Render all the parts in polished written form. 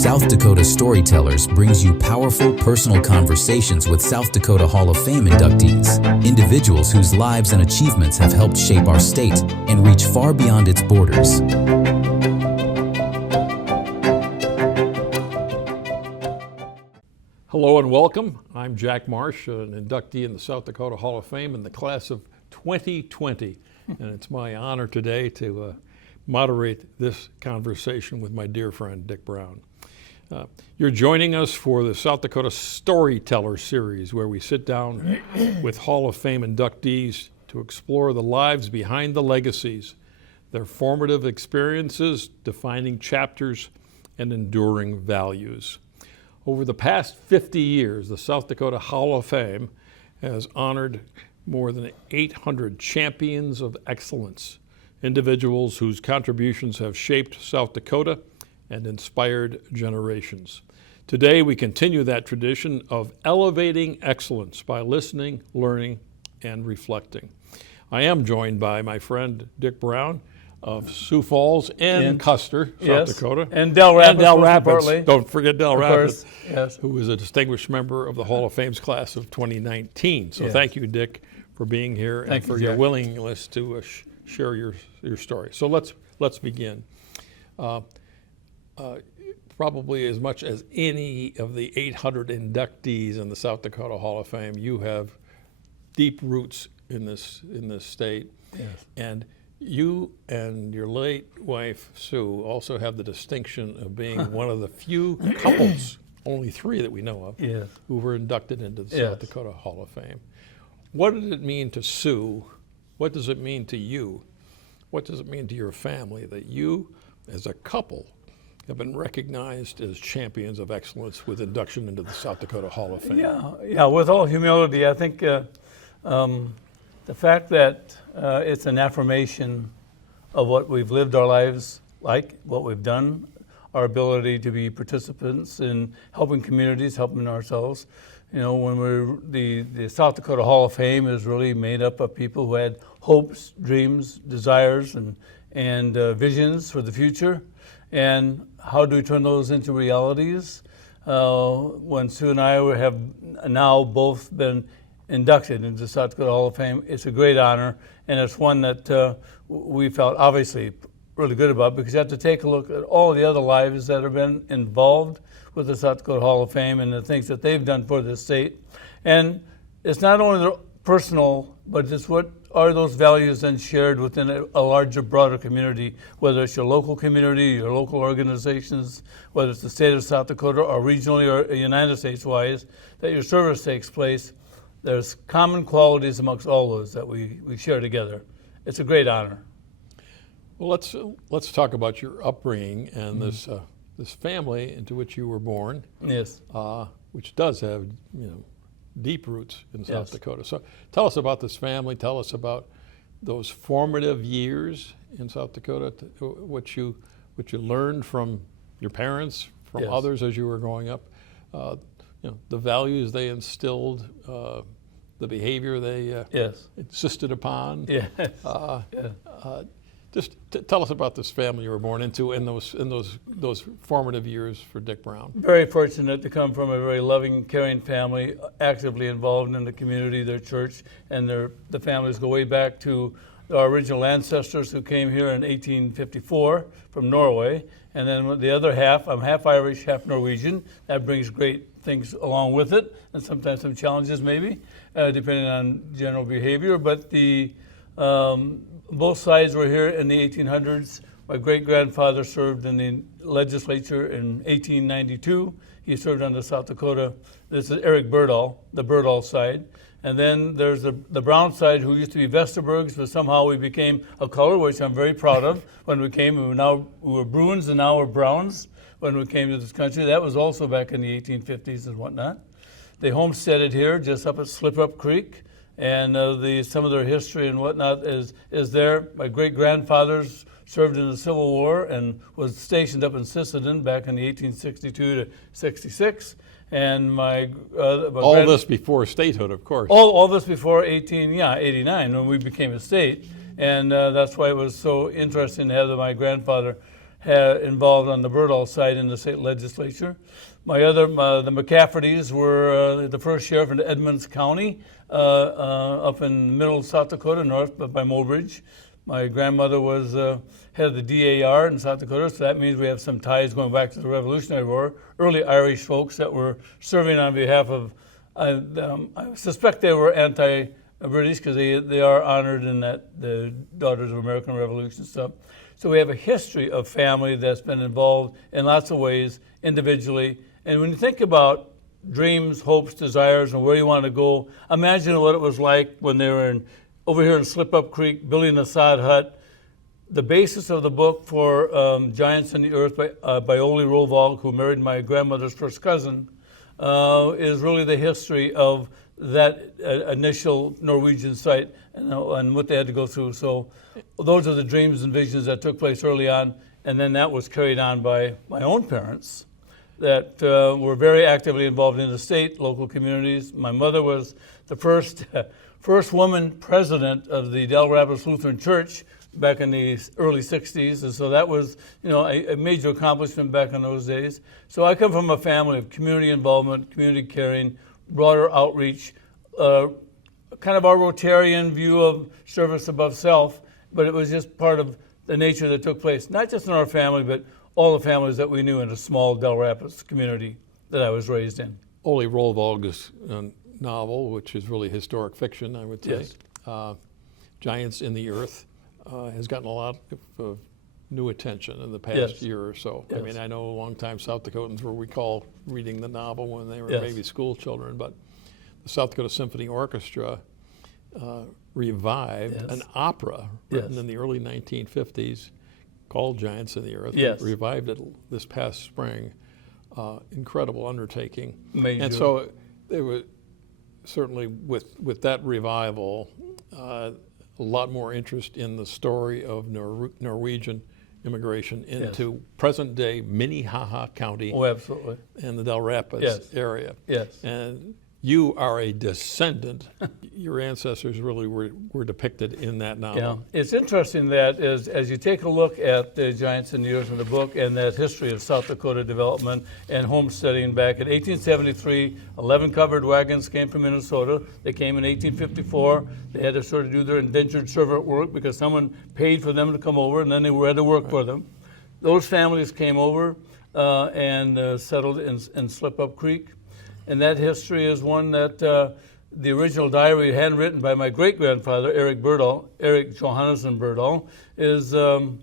South Dakota Storytellers brings you powerful personal conversations with South Dakota Hall of Fame inductees, individuals whose lives and achievements have helped shape our state and reach far beyond its borders. Hello and welcome. I'm Jack Marsh, an inductee in the South Dakota Hall of Fame in the class of 2020. And it's my honor today to moderate this conversation with my dear friend, Dick Brown. You're joining us for the South Dakota Storyteller series, where we sit down with Hall of Fame inductees to explore the lives behind the legacies, their formative experiences, defining chapters, and enduring values. Over the past 50 years, the South Dakota Hall of Fame has honored more than 800 champions of excellence, individuals whose contributions have shaped South Dakota and inspired generations. Today, we continue that tradition of elevating excellence by listening, learning, and reflecting. I am joined by my friend Dick Brown of Sioux Falls and Custer, South Dakota. And Del Rapids. Don't forget Del Rapids, yes. Who is a distinguished member of the Hall of Fame's class of 2019. So Thank you, Dick, for being here and for your willingness to share your story. So let's begin. Probably as much as any of the 800 inductees in the South Dakota Hall of Fame, you have deep roots in this state. Yes. And you and your late wife, Sue, also have the distinction of being one of the few couples, only three that we know of, who were inducted into the South Dakota Hall of Fame. What did it mean to Sue? What does it mean to you? What does it mean to your family that you, as a couple, have been recognized as champions of excellence with induction into the South Dakota Hall of Fame? Yeah. With all humility, I think the fact that it's an affirmation of what we've lived our lives like, what we've done, our ability to be participants in helping communities, helping ourselves. You know, when the South Dakota Hall of Fame is really made up of people who had hopes, dreams, desires, and visions for the future. And how do we turn those into realities? When Sue and I have now both been inducted into the South Dakota Hall of Fame, it's a great honor, and it's one that we felt obviously really good about, because you have to take a look at all the other lives that have been involved with the South Dakota Hall of Fame and the things that they've done for the state. And it's not only the personal, but it's what are those values then shared within a larger, broader community, whether it's your local community, your local organizations, whether it's the state of South Dakota or regionally or United States-wise, that your service takes place. There's common qualities amongst all those that we share together. It's a great honor. Well, let's talk about your upbringing and this family into which you were born. Yes. Which does have deep roots in South Dakota. So tell us about this family. Tell us about those formative years in South Dakota. What you learned from your parents, from others as you were growing up. The values they instilled, the behavior they insisted upon. Just tell us about this family you were born into and those formative years for Dick Brown. Very fortunate to come from a very loving, caring family, actively involved in the community, their church, and the families go way back to our original ancestors who came here in 1854 from Norway. And then the other half, I'm half Irish, half Norwegian. That brings great things along with it, and sometimes some challenges maybe, depending on general behavior. But both sides were here in the 1800s. My great-grandfather served in the legislature in 1892. He served on the South Dakota. This is Eric Berdahl, the Berdahl side. And then there's the Brown side, who used to be Vesterbergs, but somehow we became a color, which I'm very proud of. When we came, we were Bruins and now we're Browns when we came to this country. That was also back in the 1850s and whatnot. They homesteaded here just up at Slip Up Creek. And some of their history and whatnot is there. My great-grandfathers served in the Civil War and was stationed up in Sisseton back in the 1862 to 66. And all this before statehood, of course. All this before 89 when we became a state. And that's why it was so interesting to have my grandfather involved on the Birdall side in the state legislature. The McCaffertys were the first sheriff in Edmonds County, up in middle South Dakota, north by Mobridge. My grandmother was head of the DAR in South Dakota, so that means we have some ties going back to the Revolutionary War. Early Irish folks that were serving on behalf of, I suspect they were anti-British because they are honored in that the Daughters of American Revolution stuff. So we have a history of family that's been involved in lots of ways individually. And when you think about dreams, hopes, desires, and where you want to go, imagine what it was like when they were over here in Slip Up Creek building a sod hut. The basis of the book for Giants in the Earth by Ole Rolvaag, who married my grandmother's first cousin, is really the history of that initial Norwegian site and what they had to go through. So those are the dreams and visions that took place early on, and then that was carried on by my own parents that were very actively involved in the state, local communities. My mother was the first woman president of the Del Rapids Lutheran Church back in the early 60s, and so that was a major accomplishment back in those days. So I come from a family of community involvement, community caring, broader outreach, kind of our Rotarian view of service above self, but it was just part of the nature that took place, not just in our family, but all the families that we knew in a small Del Rapids community that I was raised in. Ole Rolvaag's novel, which is really historic fiction, I would say, Yes. Giants in the Earth, has gotten a lot of new attention in the past Yes. year or so. Yes. I mean, I know a long-time South Dakotans will recall reading the novel when they were Yes. maybe school children, but the South Dakota Symphony Orchestra revived Yes. an opera written Yes. in the early 1950s called Giants in the Earth. Yes. Revived it this past spring. Incredible undertaking. Major. And so there was certainly with that revival, a lot more interest in the story of Norwegian immigration into present-day Minnehaha County Oh, absolutely. and the Del Rapids Yes. area. Yes. And you are a descendant. Your ancestors really were depicted in that novel. Yeah, it's interesting that as you take a look at the Giants in the Earth in the book and that history of South Dakota development and homesteading back in 1873, 11 covered wagons came from Minnesota. They came in 1854. They had to sort of do their indentured servant work because someone paid for them to come over, and then they had to work for them. Those families came over and settled in Slip Up Creek. And that history is one that the original diary handwritten by my great-grandfather, Eric Johannesson Birdall, is very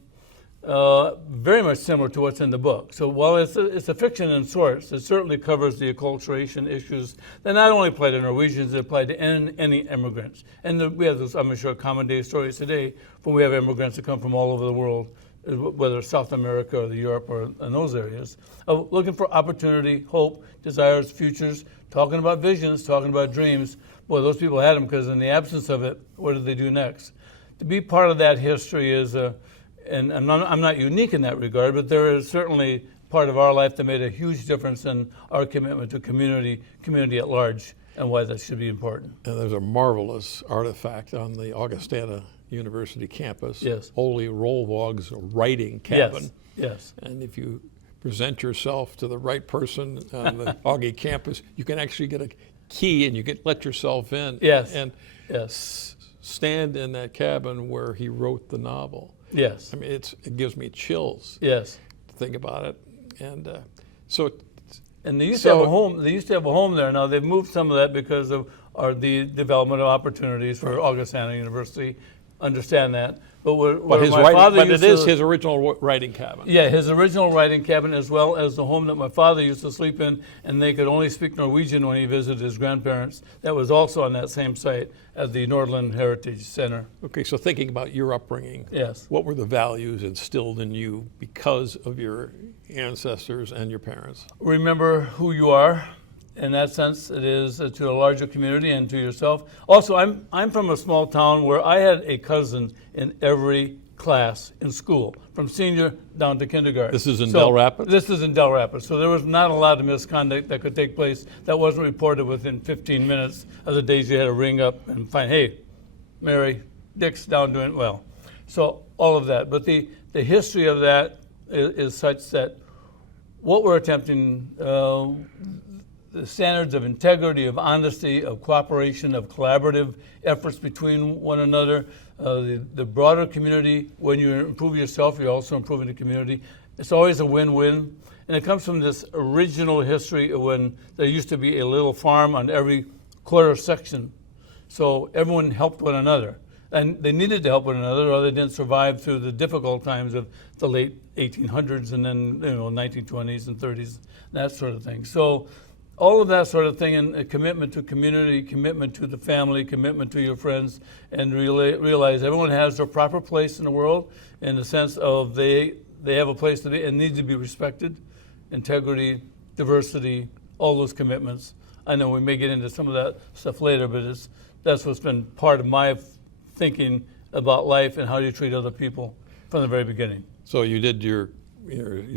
much similar to what's in the book. So while it's a fiction in sorts, it certainly covers the acculturation issues that not only apply to Norwegians, they apply to any immigrants. And we have those, I'm sure, common day stories today when we have immigrants that come from all over the world, whether it's South America or Europe or in those areas, of looking for opportunity, hope, desires, futures, talking about visions, talking about dreams. Boy, those people had them because in the absence of it, what did they do next? To be part of that history is, and I'm not unique in that regard, but there is certainly part of our life that made a huge difference in our commitment to community at large, and why that should be important. And there's a marvelous artifact on the Augustana University campus, Yes. Ole Rolvaag's writing cabin. Yes. And if you present yourself to the right person on the Augie campus, you can actually get a key and you can let yourself in. Yes. And Yes. stand in that cabin where he wrote the novel. Yes. I mean, it gives me chills Yes. to think about it. And And they used to have a home. They used to have a home there. Now they've moved some of that because of the development of opportunities for Augustana University. Understand that. But it is his original writing cabin. Yeah, his original writing cabin, as well as the home that my father used to sleep in, and they could only speak Norwegian when he visited his grandparents. That was also on that same site at the Nordland Heritage Center. Okay, so thinking about your upbringing, Yes. what were the values instilled in you because of your ancestors and your parents? Remember who you are. In that sense, it is to a larger community and to yourself. Also, I'm from a small town where I had a cousin in every class in school, from senior down to kindergarten. This is in Del Rapids? This is in Del Rapids. So there was not a lot of misconduct that could take place that wasn't reported within 15 minutes of the days you had to ring up and find, hey, Mary, Dick's down doing well. So all of that. But the history of that is such that what we're attempting, the standards of integrity, of honesty, of cooperation, of collaborative efforts between one another, the broader community. When you improve yourself, you're also improving the community. It's always a win-win. And it comes from this original history of when there used to be a little farm on every quarter section. So everyone helped one another. And they needed to help one another, or they didn't survive through the difficult times of the late 1800s and then 1920s and 30s, that sort of thing. So all of that sort of thing, and a commitment to community, commitment to the family, commitment to your friends, and realize everyone has their proper place in the world in the sense of they have a place to be and need to be respected. Integrity, diversity, all those commitments. I know we may get into some of that stuff later, but that's what's been part of my thinking about life and how you treat other people from the very beginning. So you did your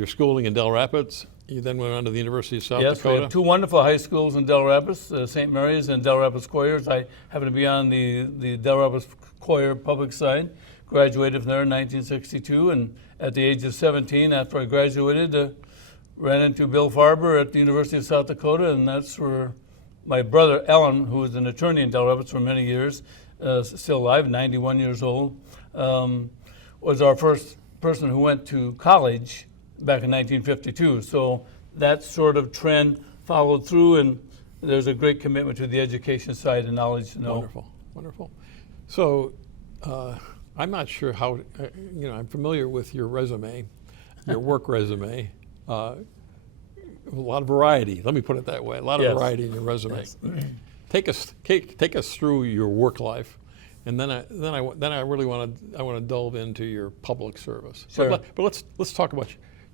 schooling in Del Rapids. You then went on to the University of South Dakota. Yes, we have two wonderful high schools in Del Rapids, St. Mary's and Del Rapids Choirs. I happen to be on the Del Rapids Choir public side. Graduated from there in 1962, and at the age of 17, after I graduated, ran into Bill Farber at the University of South Dakota, and that's where my brother Ellen, who was an attorney in Del Rapids for many years, still alive, 91 years old, was our first person who went to college back in 1952. So that sort of trend followed through, and there's a great commitment to the education side and knowledge. Wonderful, wonderful. So I'm not sure how, I'm familiar with your resume, your work resume. A lot of variety. Let me put it that way. A lot of variety in your resume. Yes. Take us through your work life, and then I really want to delve into your public service. Sure. But let's talk about.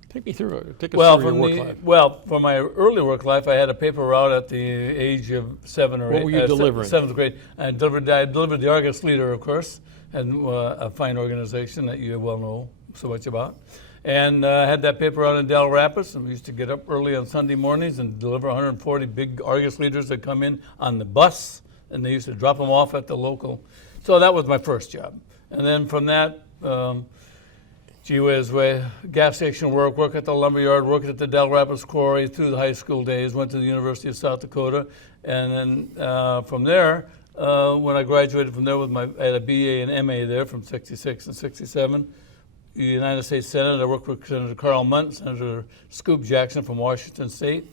Take us through your work life. Well, for my early work life, I had a paper route at the age of 7 or 8. What were you delivering? Seventh grade. I delivered the Argus Leader, of course, and a fine organization that you well know so much about. And I had that paper out in Del Rapids, and we used to get up early on Sunday mornings and deliver 140 big Argus Leaders that come in on the bus, and they used to drop them off at the local. So that was my first job. And then from that, gas station work at the lumberyard, worked at the Del Rapids Quarry through the high school days, went to the University of South Dakota, and then from there, when I graduated from there I had a BA and MA there from 66 and 67. The United States Senate, I worked with Senator Carl Munt, Senator Scoop Jackson from Washington State,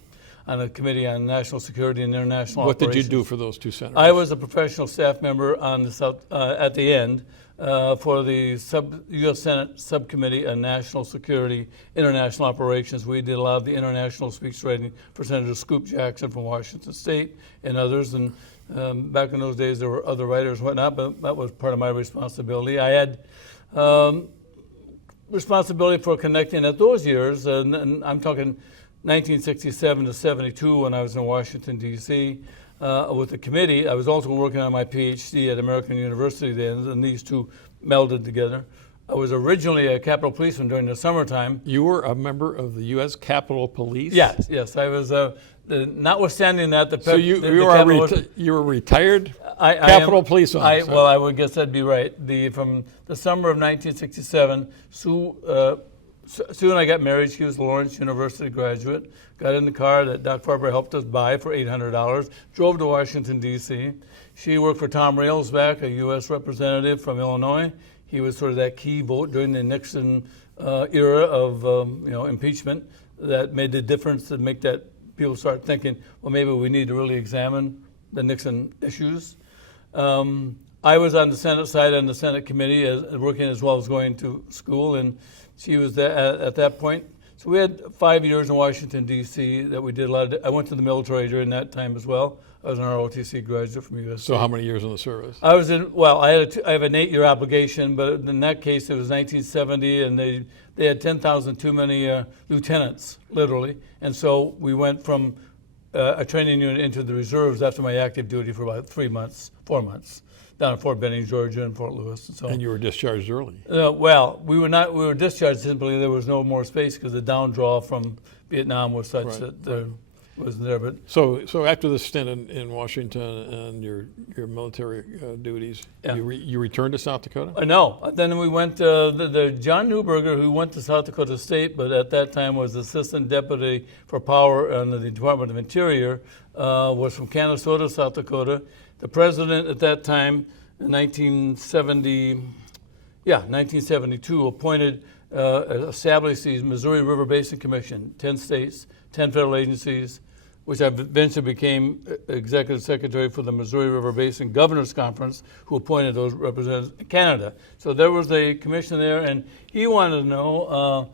on the Committee on National Security and International Operations. What did you do for those two senators? I was a professional staff member on the at the end for the U.S. Senate Subcommittee on National Security, International Operations. We did a lot of the international speech writing for Senator Scoop Jackson from Washington State and others. And back in those days, there were other writers and whatnot, but that was part of my responsibility. I had responsibility for connecting at those years, and I'm talking 1967 to 72 when I was in Washington, D.C. With the committee. I was also working on my PhD at American University then, and these two melded together. I was originally a Capitol Policeman during the summertime. You were a member of the U.S. Capitol Police? Yes. I was, notwithstanding that, So you were retired Capitol Police officer? Well, I would guess that'd be right. From the summer of 1967, Sue and I got married. She was a Lawrence University graduate. Got in the car that Doc Farber helped us buy for $800. Drove to Washington, D.C. She worked for Tom Railsback, a U.S. representative from Illinois. He was sort of that key vote during the Nixon era of impeachment that made the difference to make that people start thinking, well, maybe we need to really examine the Nixon issues. I was on the Senate side, on the Senate committee, working as well as going to school, and she was there at that point. So we had 5 years in Washington, D.C. that we did a lot of. I went to the military during that time as well. I was an ROTC graduate from USC. So how many years in the service? I was in. Well, I have an 8-year obligation, but in that case it was 1970, and they had 10,000 too many lieutenants, literally, and so we went from a training unit into the reserves after my active duty for about 4 months, down at Fort Benning, Georgia, and Fort Lewis, and so. And you were discharged early. Well, we were not. We were discharged simply. There was no more space because the downdraw from Vietnam was such that. was there. But So after the stint in Washington and your military duties, Yeah. you returned to South Dakota? no, then we went, the John Neuberger, who went to South Dakota State, but at that time was Assistant Deputy for Power under the Department of Interior, was from Canastota, South Dakota. The president at that time, in 1972, appointed, established the Missouri River Basin Commission, 10 states, 10 federal agencies, which I eventually became executive secretary for the Missouri River Basin Governors Conference, who appointed those representatives in Canada. So there was a commission there, and he wanted to know, are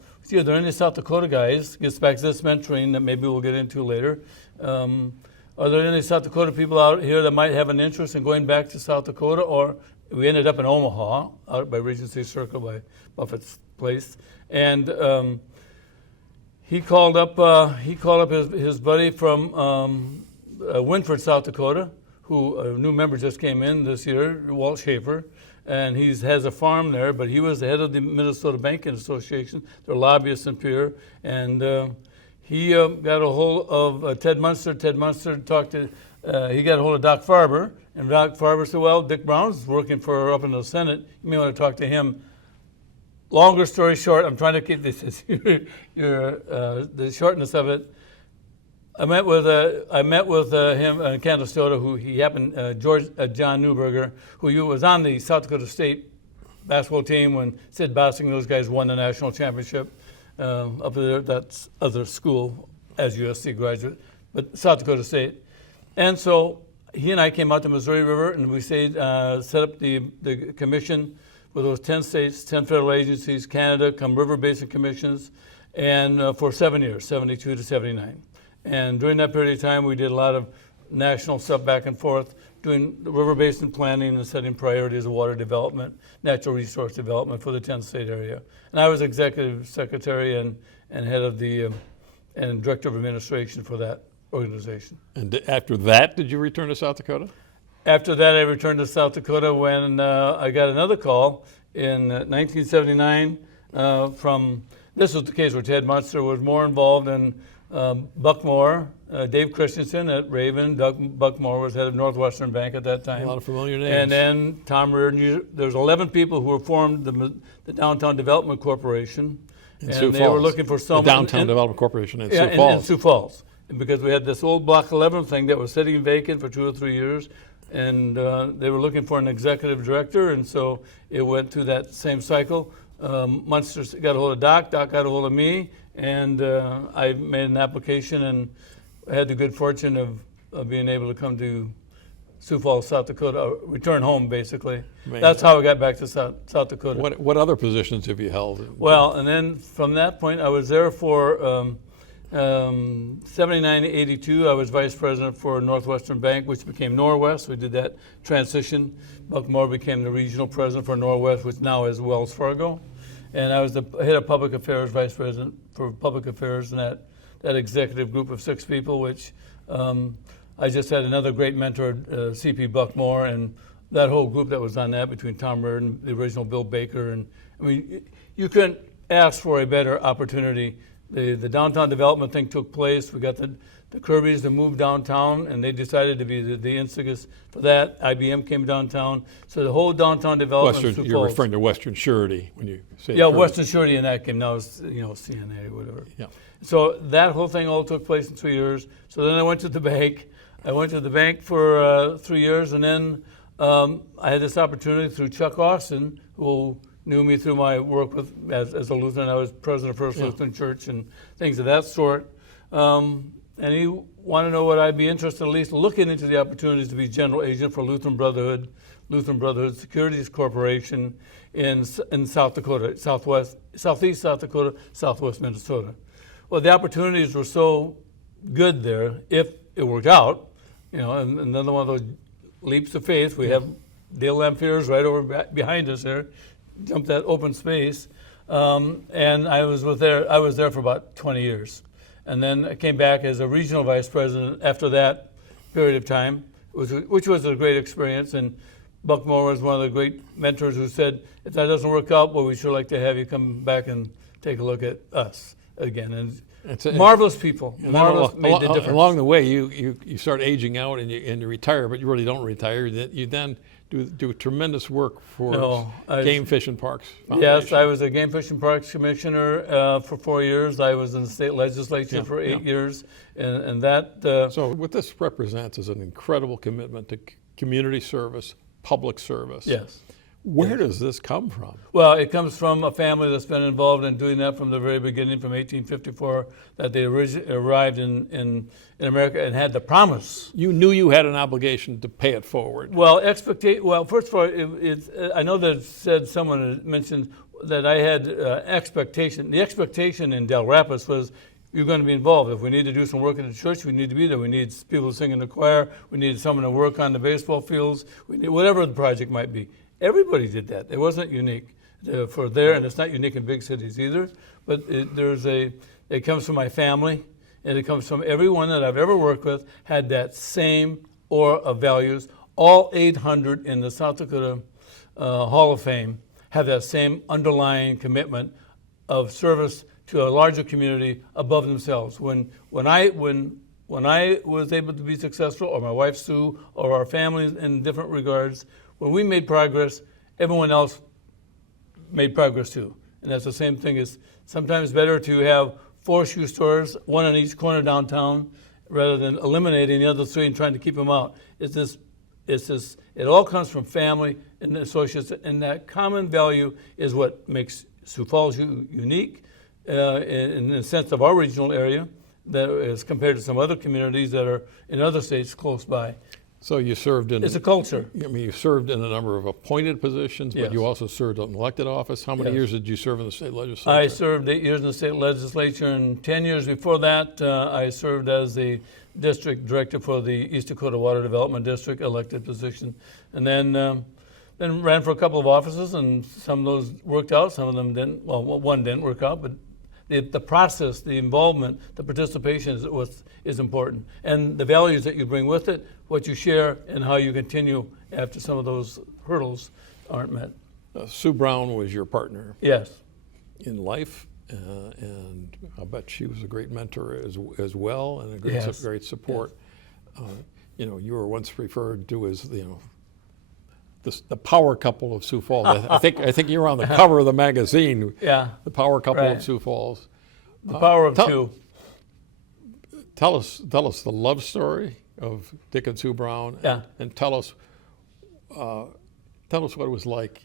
there any South Dakota guys, gets back to this mentoring that maybe we'll get into later, are there any South Dakota people out here that might have an interest in going back to South Dakota? Or we ended up in Omaha, out by Regency Circle by Buffett's place, and he called up his buddy from Winford, South Dakota, who a new member just came in this year, Walt Schaefer, and he has a farm there. But he was the head of the Minnesota Banking Association, their lobbyist in Pierre, and he got a hold of Ted Munster. Ted Munster he got a hold of Doc Farber, and Doc Farber said, well, Dick Brown's working for up in the Senate. You may want to talk to him. Longer story short, I'm trying to keep this as the shortness of it. I met with him in Canastota, who he happened, John Neuberger, who was on the South Dakota State basketball team when Sid Bossing and those guys won the national championship up there. That's other school as USC graduate, but South Dakota State. And so he and I came out to Missouri River, and we set up the commission with those 10 states, 10 federal agencies, Canada, river basin commissions, and for 7 years, 72 to 79. And during that period of time, we did a lot of national stuff back and forth, doing the river basin planning and setting priorities of water development, natural resource development for the 10-state area. And I was executive secretary and head of the and director of administration for that organization. And after that, did you return to South Dakota? After that, I returned to South Dakota when I got another call in 1979 from, this was the case where Ted Munster was more involved in Buckmore, Dave Christensen at Raven. Buckmore was head of Northwestern Bank at that time. A lot of familiar names. And then Tom Reardon. There's 11 people who formed the Downtown Development Corporation. In and Sioux they Falls. were looking for someone. The Downtown Development Corporation in Sioux in Falls. Sioux Falls. Because we had this old Block 11 thing that was sitting vacant for 2 or 3 years. And they were looking for an executive director, and so it went through that same cycle. Munster got a hold of Doc got a hold of me, and I made an application and had the good fortune of being able to come to Sioux Falls, South Dakota, return home basically. Man. That's how I got back to South Dakota. What other positions have you held? Well, and then from that point, I was there for 79 to 82, I was vice president for Northwestern Bank, which became Norwest. We did that transition. Buckmore became the regional president for Norwest, which now is Wells Fargo. And I was the head of public affairs, vice president for public affairs, and that executive group of 6 people, which I just had another great mentor, C.P. Buckmore, and that whole group that was on that between Tom Reardon, the original Bill Baker. And I mean, you couldn't ask for a better opportunity. The downtown development thing took place. We got the Kirbys to move downtown, and they decided to be the instigators for that. IBM came downtown. So the whole downtown development. You're referring to Western Surety when you say. Yeah, Western Surety and that came now, CNA or whatever. Yeah. So that whole thing all took place in 3 years. So then I went to the bank. I went to the bank for 3 years, and then I had this opportunity through Chuck Austin, who knew me through my work as a Lutheran. I was president of First Lutheran Church and things of that sort. And he wanted to know what I'd be interested in, at least looking into the opportunities to be general agent for Lutheran Brotherhood Securities Corporation in South Dakota, southeast South Dakota, southwest Minnesota. Well, the opportunities were so good there, if it worked out, and another one of those leaps of faith. We have Dale Lamphere's right over behind us there. Jumped that open space, and I was there for about 20 years, and then I came back as a regional vice president after that period of time, which was a great experience. And Buckmore was one of the great mentors who said, if that doesn't work out, well, we sure like to have you come back and take a look at us again. And Marvelous people. And Marvelous, then made the difference. along the way, you start aging out and you retire, but you really don't retire. You then do tremendous work for Game Fish and Parks Foundation. Yes, I was a Game Fish and Parks Commissioner for 4 years. I was in the State Legislature for 8 years. And that... So what this represents is an incredible commitment to community service, public service. Yes. Where does this come from? Well, it comes from a family that's been involved in doing that from the very beginning, from 1854, that they arrived in America and had the promise. You knew you had an obligation to pay it forward. Well, first of all, I know that someone mentioned that I had expectation. The expectation in Del Rapids was you're going to be involved. If we need to do some work in the church, we need to be there. We need people to sing in the choir. We need someone to work on the baseball fields. We need, whatever the project might be. Everybody did that. It wasn't unique for there, and it's not unique in big cities either. But it comes from my family, and it comes from everyone that I've ever worked with had that same aura of values. All 800 in the South Dakota Hall of Fame have that same underlying commitment of service to a larger community above themselves. When I was able to be successful, or my wife Sue, or our families in different regards, when we made progress, everyone else made progress too. And that's the same thing. It's sometimes better to have 4 shoe stores, one on each corner downtown, rather than eliminating the other 3 and trying to keep them out. It all comes from family and associates, and that common value is what makes Sioux Falls unique in the sense of our regional area, that as compared to some other communities that are in other states close by. So you served in... It's a culture. I mean, you served in a number of appointed positions, but Yes. you also served in elected office. How many Yes. years did you serve in the state legislature? I served 8 years in the state legislature, and 10 years before that, I served as the district director for the East Dakota Water Development District, elected position. And then ran for a couple of offices, and some of those worked out, some of them didn't. Well, one didn't work out, but the process, the involvement, the participation is important. And the values that you bring with it, what you share, and how you continue after some of those hurdles aren't met. Sue Brown was your partner Yes. in life, and I bet she was a great mentor as well, and a great, Yes. great support. Yes. You were once referred to as the power couple of Sioux Falls. I think you were on the cover of the magazine. Yeah. The power couple Right. of Sioux Falls. The power of two. Tell us the love story of Dick and Sue Brown. Yeah. And tell us what it was like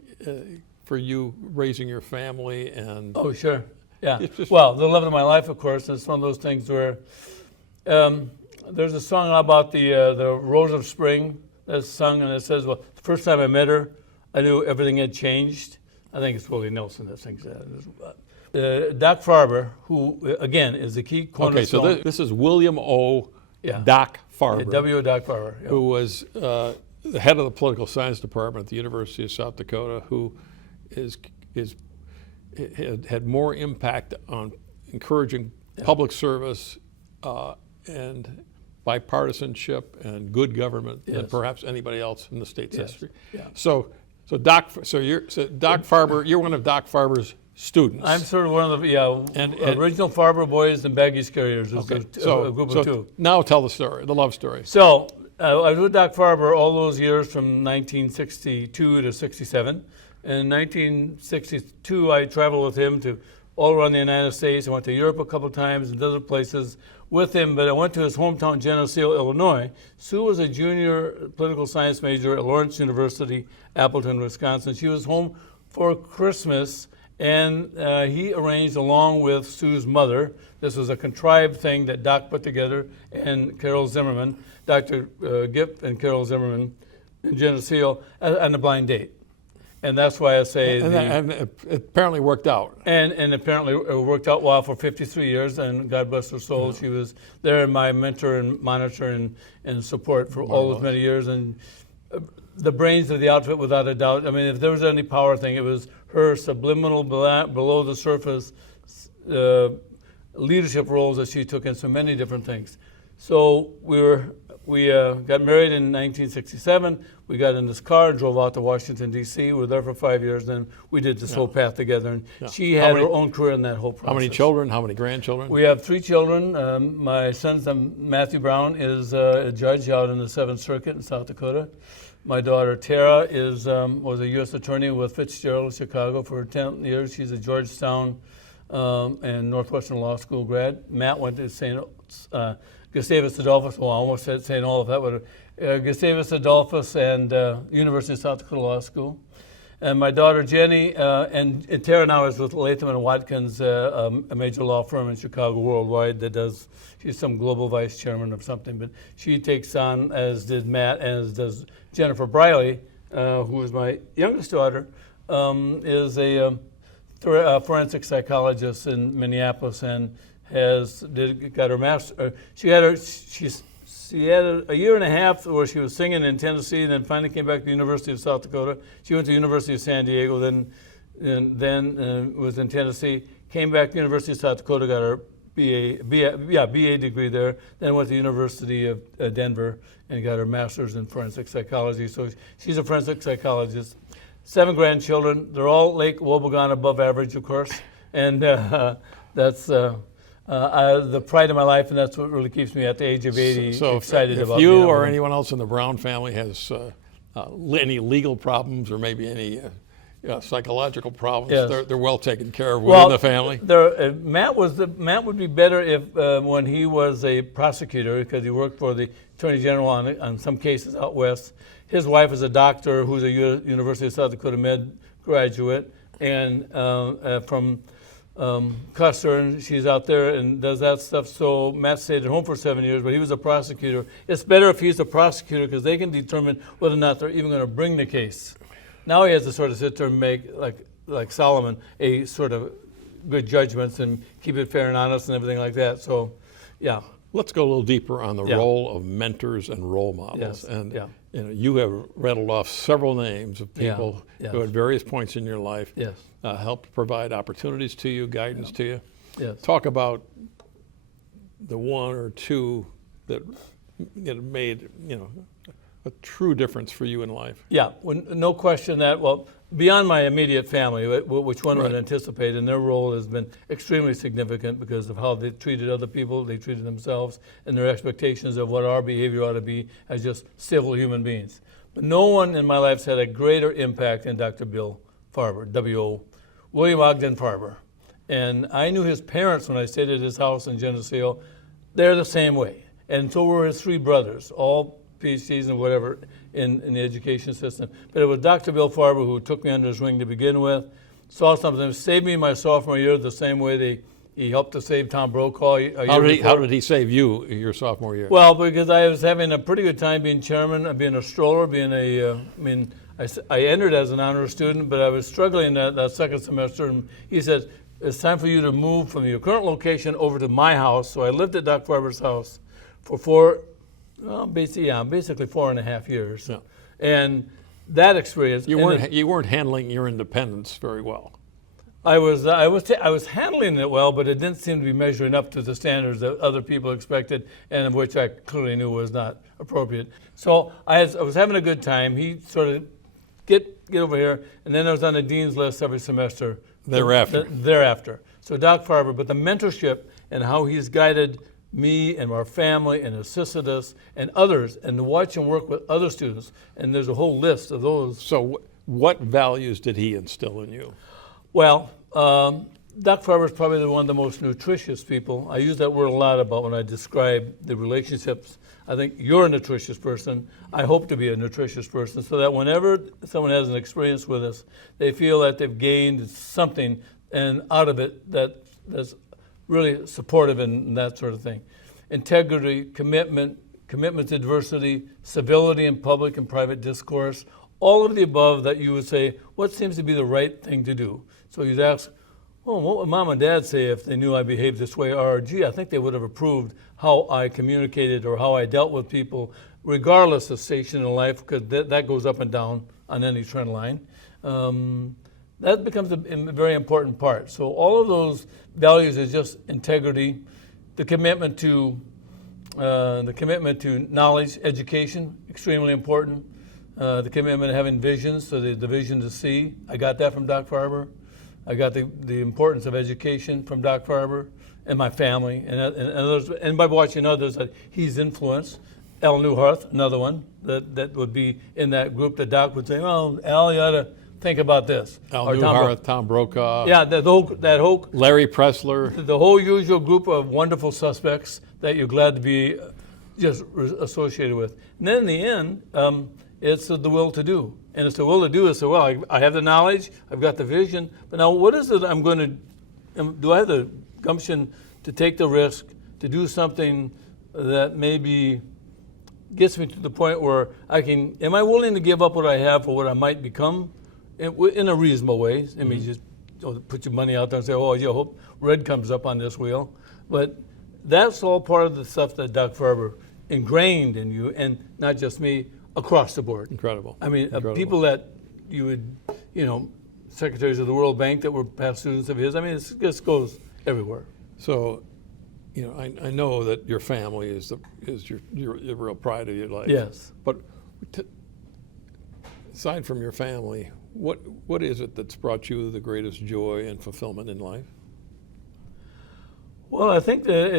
for you raising your family and. Oh, sure. Yeah. It's just- Well, the love of my life, of course, is one of those things where there's a song about the Rose of Spring that's sung, and it says, well, the first time I met her, I knew everything had changed. I think it's Willie Nelson that sings that. Doc Farber, who, again, is the key cornerstone. Okay, so this is William O. Yeah. Doc Farber, W. Doc Farber. Yeah. who was the head of the political science department at the University of South Dakota, who had more impact on encouraging public service and bipartisanship and good government than Yes. perhaps anybody else in the state's Yes. history. Yeah. So Doc Farber, you're one of Doc Farber's students. I'm sort of one of the And- original Farber boys and baggage carriers. Is Okay, a group of two. now tell the story, the love story. So I was with Doc Farber all those years from 1962 to 67. In 1962, I traveled with him to all around the United States. I went to Europe a couple of times and other places with him, but I went to his hometown, Geneseo, Illinois. Sue was a junior political science major at Lawrence University, Appleton, Wisconsin. She was home for Christmas, and he arranged, along with Sue's mother, this was a contrived thing that Doc put together, and Carol Zimmerman, Dr. Gipp and Carol Zimmerman in Geneseo, on a blind date. And that's why I say And it apparently worked out. and apparently it worked out well for 53 years, and God bless her soul. She was there, my mentor and monitor and support for all those many years, and the brains of the outfit without a doubt. I mean, if there was any power thing, it was her subliminal, below the surface leadership roles that she took in so many different things. So we were we got married in 1967. We got in this car, drove out to Washington, D.C. We were there for 5 years. Then we did this whole path together. And she had her own career in that whole process. How many children? How many grandchildren? We have 3 children. My son, Matthew Brown, is a judge out in the 7th Circuit in South Dakota. My daughter, Tara, was a U.S. attorney with Fitzgerald, Chicago, for 10 years. She's a Georgetown and Northwestern Law School grad. Matt went to St. Gustavus Adolphus, well, I almost said St. Olaf, that would Gustavus Adolphus and University of South Dakota Law School. And my daughter Jenny, and Tara now is with Latham and Watkins, a major law firm in Chicago worldwide that does, she's some global vice chairman or something, but she takes on, as did Matt, as does Jennifer Briley, who is my youngest daughter, is a forensic psychologist in Minneapolis and got her master. She had a year and a half where she was singing in Tennessee, and then finally came back to the University of South Dakota. She went to the University of San Diego, then was in Tennessee. Came back to the University of South Dakota, got her BA degree there. Then went to the University of Denver and got her master's in forensic psychology. So she's a forensic psychologist. 7 grandchildren. They're all Lake Wobegon above average, of course, and that's the pride of my life, and that's what really keeps me at the age of 80 excited about. If you or anyone else in the Brown family has any legal problems or maybe any psychological problems, yes, they're well taken care of within the family. Matt would be better if when he was a prosecutor, because he worked for the Attorney General on some cases out west. His wife is a doctor who's a University of South Dakota Med graduate, and from Custer, and she's out there and does that stuff. So Matt stayed at home for 7 years, but he was a prosecutor. It's better if he's a prosecutor because they can determine whether or not they're even going to bring the case. Now he has to sort of sit there and make, like Solomon, a sort of good judgments and keep it fair and honest and everything like that. So, yeah. Let's go a little deeper on the role of mentors and role models. Yes. And you have rattled off several names of people who at various points in your life helped provide opportunities to you, guidance to you. Yes. Talk about the 1 or 2 that made a true difference for you in life. Yeah, no question that, well, beyond my immediate family, which one would anticipate, and their role has been extremely significant because of how they treated other people, they treated themselves, and their expectations of what our behavior ought to be as just civil human beings. But no one in my life has had a greater impact than Dr. Bill Farber, W.O., William Ogden Farber. And I knew his parents when I stayed at his house in Geneseo. They're the same way. And so were his 3 brothers, all PhDs and whatever in the education system. But it was Dr. Bill Farber who took me under his wing to begin with, saw something, saved me my sophomore year the same way he helped to save Tom Brokaw. How did he save you your sophomore year? Well, because I was having a pretty good time being chairman, being a stroller, I entered as an honor student, but I was struggling that second semester, and he said, it's time for you to move from your current location over to my house. So I lived at Doc Farber's house for basically 4.5 years. Yeah. And that experience, you weren't handling your independence very well. I was handling it well, but it didn't seem to be measuring up to the standards that other people expected, and of which I clearly knew was not appropriate. So I was having a good time. He sort of get over here, and then I was on the dean's list every semester. Thereafter. So Doc Farber, but the mentorship and how he's guided me and our family and assisted us and others, and to watch him work with other students, and there's a whole list of those. So what values did he instill in you? Well, Doc Farber is probably one of the most nutritious people. I use that word a lot about when I describe the relationships. I think you're a nutritious person. I hope to be a nutritious person, so that whenever someone has an experience with us, they feel that they've gained something and out of it that's really supportive and that sort of thing. Integrity, commitment to diversity, civility in public and private discourse, all of the above that you would say, what seems to be the right thing to do? So you'd ask, well, what would mom and dad say if they knew I behaved this way? Or, gee, I think they would have approved how I communicated or how I dealt with people, regardless of station in life, because that goes up and down on any trend line. That becomes a very important part. So all of those values is just integrity, the commitment to The commitment to knowledge, education, extremely important. The commitment to having visions, so the vision to see. I got that from Doc Farber. I got the importance of education from Doc Farber and my family and others. And by watching others that he's influenced. Al Newharth, another one that would be in that group that Doc would say, "Oh, Al, you ought to think about this." Al Or Newharth, Tom Brokaw. Yeah, that whole Larry Pressler. the whole usual group of wonderful suspects that you're glad to be just associated with. And then in the end, it's the will to do. And it's the will to do is, well, I have the knowledge, I've got the vision, but now what is it I'm going to, do I have the gumption to take the risk, to do something that maybe gets me to the point where am I willing to give up what I have for what I might become in a reasonable way? I mean, just put your money out there and say, oh, you hope red comes up on this wheel. But that's all part of the stuff that Doc Farber ingrained in you, and not just me, across the board. Incredible. I mean, Incredible. People that you would, secretaries of the World Bank that were past students of his. I mean, it just goes everywhere. So, I know that your family is your real pride of your life. Yes. But aside from your family, what is it that's brought you the greatest joy and fulfillment in life? Well, I think that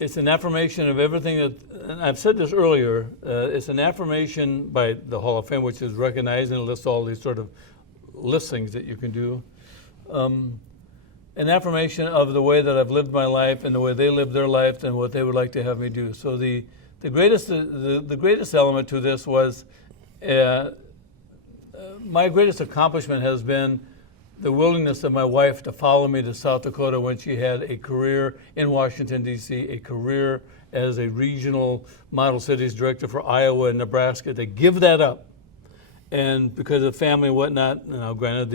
it's an affirmation of everything that, and I've said this earlier, it's an affirmation by the Hall of Fame, which is recognized and lists all these sort of listings that you can do. An affirmation of the way that I've lived my life and the way they lived their life and what they would like to have me do. So the greatest element to this was my greatest accomplishment has been the willingness of my wife to follow me to South Dakota when she had a career in Washington, D.C., a career as a regional model cities director for Iowa and Nebraska, to give that up. And because of family and whatnot, granted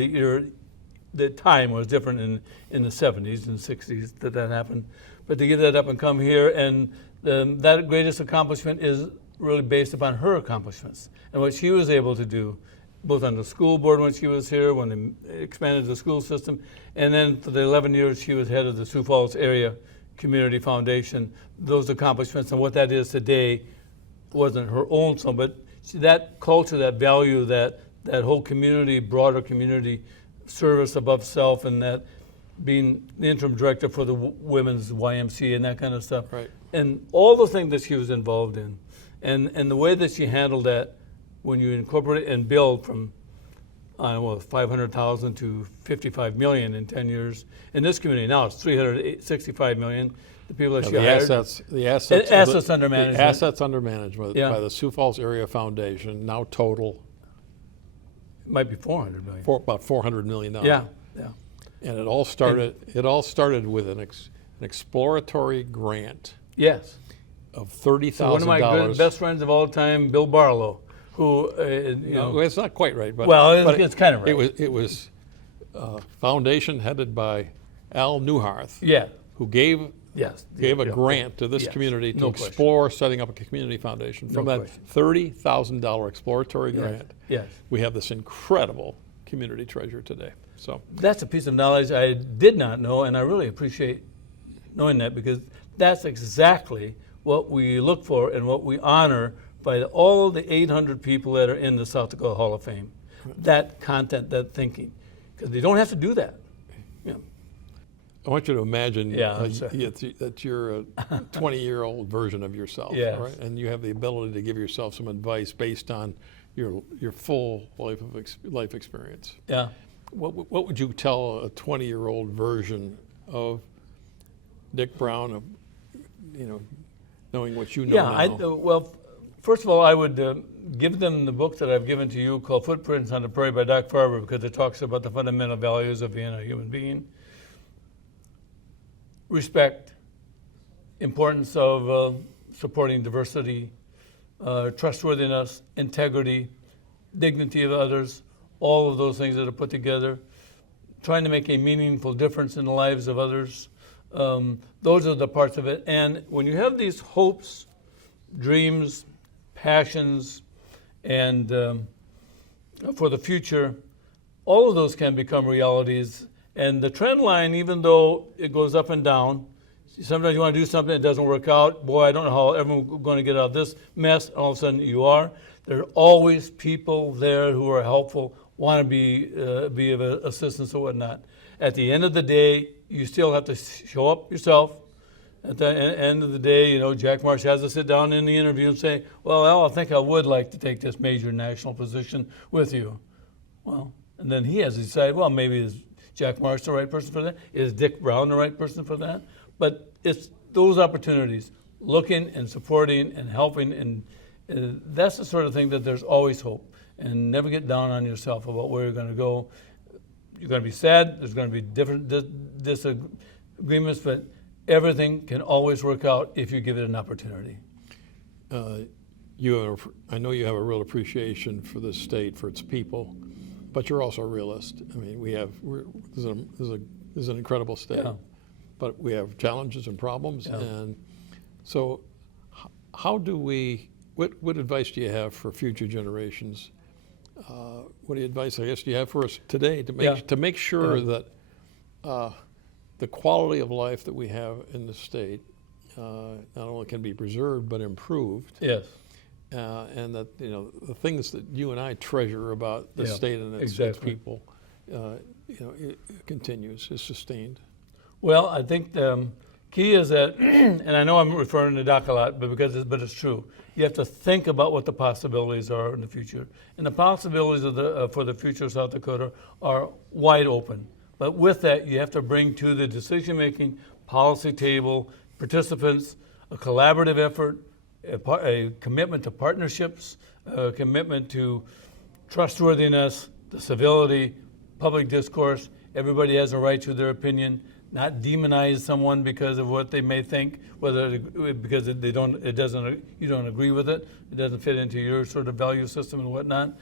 the time was different in the 70s and 60s that happened, but to give that up and come here, and that greatest accomplishment is really based upon her accomplishments and what she was able to do, both on the school board when she was here, when they expanded the school system, and then for the 11 years she was head of the Sioux Falls Area Community Foundation. Those accomplishments and what that is today wasn't her own song, but that culture, that value, that whole community, broader community service above self, and that being the interim director for the women's YMCA and that kind of stuff. Right. And all the things that she was involved in, and the way that she handled that, when you incorporate and build from 500,000 to 55 million in 10 years. In this community now it's 365 million. The people that she hired. The assets under management. The assets under management Yeah. by the Sioux Falls Area Foundation now total Might be 400 million. about $400 million. Yeah. And it all started with an exploratory grant Yes. of $30,000. So one of my good best friends of all time, Bill Barlow, who Well, it's not quite right, but it's kind of right. It was a foundation headed by Al Newharth, Yeah. who gave a Yeah. grant to this Yes. community to No question. explore setting up a community foundation. From No that question. $30,000 exploratory grant, Yes. we have this incredible community treasure today. So That's a piece of knowledge I did not know, and I really appreciate knowing that, because that's exactly what we look for and what we honor by all the 800 people that are in the South Dakota Hall of Fame. That content, that thinking, because they don't have to do that. Yeah. I want you to imagine sorry. that you're a 20-year-old version of yourself, Yes. right? And you have the ability to give yourself some advice based on your full life experience. Yeah. What would you tell a 20-year-old version of Dick Brown, of knowing what you know now? Well, first of all, I would give them the book that I've given to you called Footprints on the Prairie by Doc Farber, because it talks about the fundamental values of being a human being. Respect, importance of supporting diversity, trustworthiness, integrity, dignity of others, all of those things that are put together, trying to make a meaningful difference in the lives of others. Those are the parts of it. And when you have these hopes, dreams, passions, and for the future, all of those can become realities. And the trend line, even though it goes up and down, Sometimes you want to do something, it doesn't work out. Boy, I don't know how everyone's going to get out of this mess. All of a sudden you are. There are always people there who are helpful, want to be of assistance or whatnot. At the end of the day, you still have to show up yourself. At the end of the day, Jack Marsh has to sit down in the interview and say, well, Al, I think I would like to take this major national position with you. Well, and then he has to decide, well, maybe is Jack Marsh the right person for that? Is Dick Brown the right person for that? But it's those opportunities, looking and supporting and helping, and that's the sort of thing that there's always hope. And never get down on yourself about where you're going to go. You're going to be sad. There's going to be different disagreements, but everything can always work out if you give it an opportunity. I know you have a real appreciation for this state, for its people, but you're also a realist. I mean, this is an incredible state, but we have challenges and problems. And so what advice do you have for future generations? What advice, I guess, do you have for us today to make sure that the quality of life that we have in the state not only can be preserved but improved? Yes. And that the things that you and I treasure about the state and its people, it continues, is sustained. Well, I think the key is that, and I know I'm referring to Doc a lot, but it's true. You have to think about what the possibilities are in the future, and the possibilities for the future of South Dakota are wide open. But with that, you have to bring to the decision-making policy table participants a collaborative effort, a commitment to partnerships, a commitment to trustworthiness, the civility, public discourse. Everybody has a right to their opinion. Not demonize someone because of what they may think, because you don't agree with it, it doesn't fit into your sort of value system and whatnot.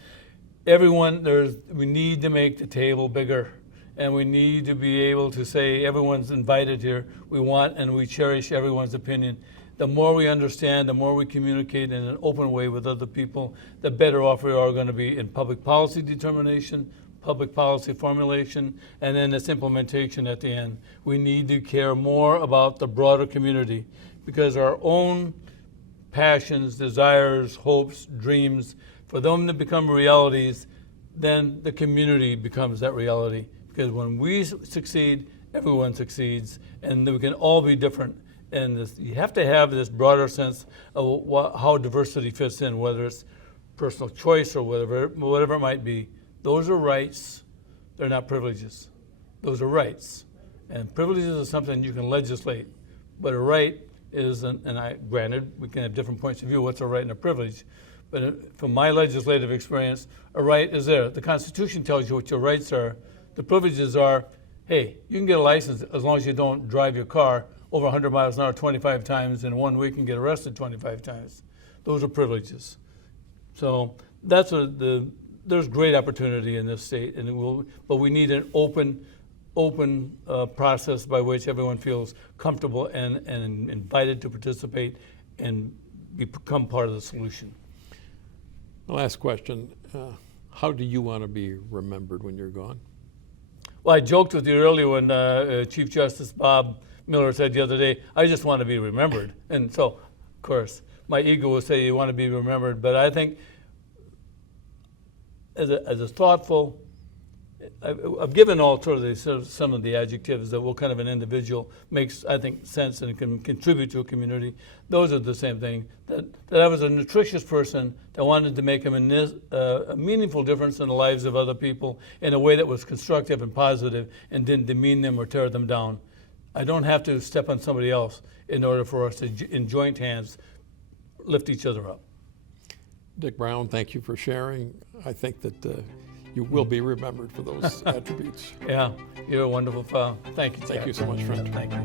We need to make the table bigger, and we need to be able to say everyone's invited here. We want and we cherish everyone's opinion. The more we understand, the more we communicate in an open way with other people, the better off we are going to be in public policy determination, public policy formulation, and then its implementation at the end. We need to care more about the broader community, because our own passions, desires, hopes, dreams, for them to become realities, then the community becomes that reality. Because when we succeed, everyone succeeds, and we can all be different. And you have to have this broader sense of how diversity fits in, whether it's personal choice or whatever it might be. Those are rights. They're not privileges. Those are rights. And privileges is something you can legislate. But a right is, granted, we can have different points of view, what's a right and a privilege. But from my legislative experience, a right is there. The Constitution tells you what your rights are. The privileges are, hey, you can get a license as long as you don't drive your car over 100 miles an hour 25 times in 1 week and get arrested 25 times. Those are privileges. So there's great opportunity in this state, but we need an open process by which everyone feels comfortable and invited to participate and become part of the solution. The last question, how do you want to be remembered when you're gone? Well, I joked with you earlier when Chief Justice Bob Miller said the other day, I just want to be remembered. And so, of course, my ego will say you want to be remembered, but I think as a thoughtful, I've given all sort of some of the adjectives that what kind of an individual makes, I think, sense and can contribute to a community. Those are the same thing. That I was a nutritious person that wanted to make a meaningful difference in the lives of other people in a way that was constructive and positive and didn't demean them or tear them down. I don't have to step on somebody else in order for us to, in joint hands, lift each other up. Dick Brown, thank you for sharing. I think that you will be remembered for those attributes. Yeah, you're a wonderful fellow. Thank you, Jack. Thank you so much, friend. Thank you.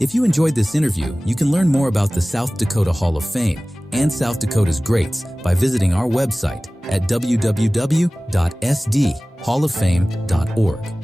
If you enjoyed this interview, you can learn more about the South Dakota Hall of Fame and South Dakota's greats by visiting our website at www.sdhalloffame.org.